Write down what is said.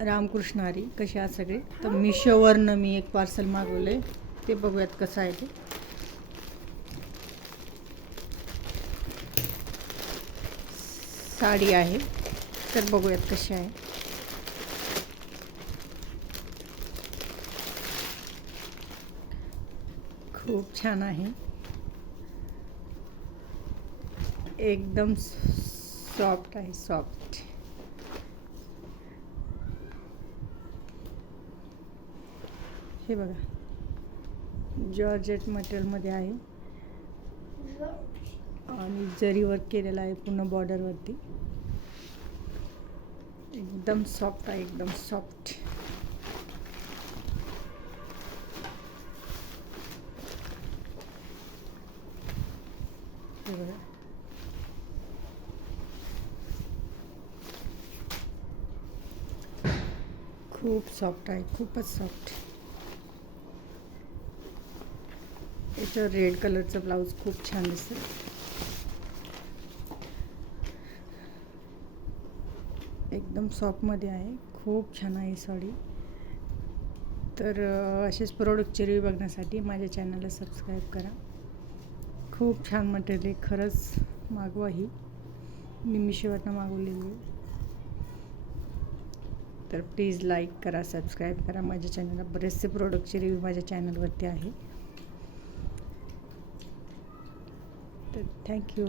रामकृष्ण हरी. कसे आहात सगळे? तर मिशोवरनं मी एक पार्सल मागवलं आहे, ते बघूयात कसं आहे ते. साडी आहे, तर बघूयात कशी आहे. खूप छान आहे, एकदम सॉफ्ट आहे, सॉफ्ट. हे बघा, जॉर्जेट मटेरियलमध्ये आहे आणि जरी वर्क केलेलं आहे पूर्ण बॉर्डरवरती. एकदम सॉफ्ट आहे, एकदम सॉफ्ट. हे बघा, खूप सॉफ्ट आहे, खूपच सॉफ्ट. याच्यावर रेड कलरचं ब्लाऊज खूप छान दिसतं. एकदम सॉफ्टमध्ये आहे, खूप छान आहे साडी. तर असेच प्रोडक्टचे रिव्ह्यू बघण्यासाठी माझ्या चॅनलला सबस्क्राईब करा. खूप छान मटेरियल आहे, खरंच मागवा ही. मी मिशोवरनं मागवलेली आहे. तर प्लीज लाईक करा, सबस्क्राईब करा माझ्या चॅनलला. बरेचसे प्रोडक्टचे रिव्ह्यू माझ्या चॅनलवरती आहे. तर थँक्यू.